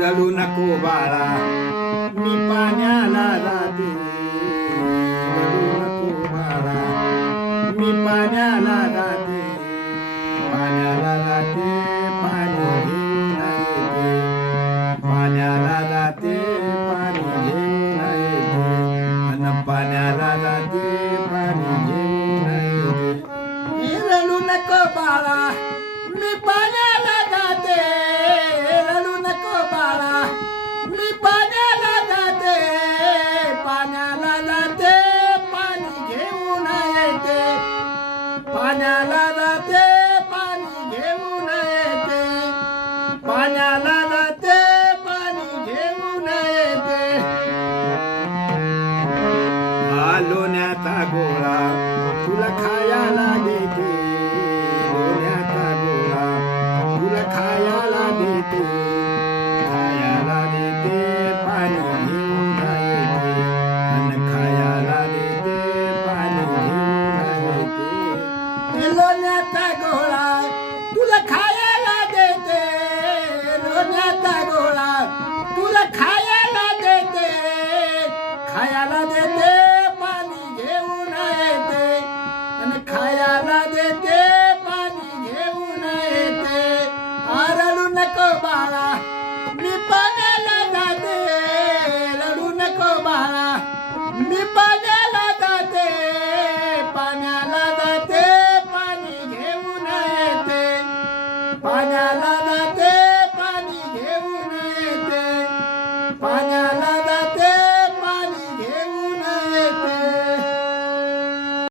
रडू नको बाळा मी पाण्याला जाते, रडू नको बाळा मी पाण्याला जाते, पाण्याला जाते पाणी घेऊन येते, पाण्याला जाते पाणी घेऊन येते, अन पाण्याला जाते पाणी घेऊन येते. रडू नको बाळा मी पाण्याला जाते, रडू नको बाळा मी पाण्याला जाते, पाण्याला जाते पाणी घेऊन येते, पाण्याला जाते पाणी घेऊन येते, पाण्याला जाते पाणी घेऊन येते. लोण्याचा गोळा तुला खायला देते, लोण्याचा गोळा तुला खायला देते, खायला देते पाणी घेऊन येते, अन खायला देते पाणी घेऊन येते. लोण्याचा गोळा तुला खायला देते, लोण्याचा गोळा तुला खायला देते, खायला देते पाणी घेऊन येते, अन खायला देते पाणी घेऊन येते. रडू नको बाळा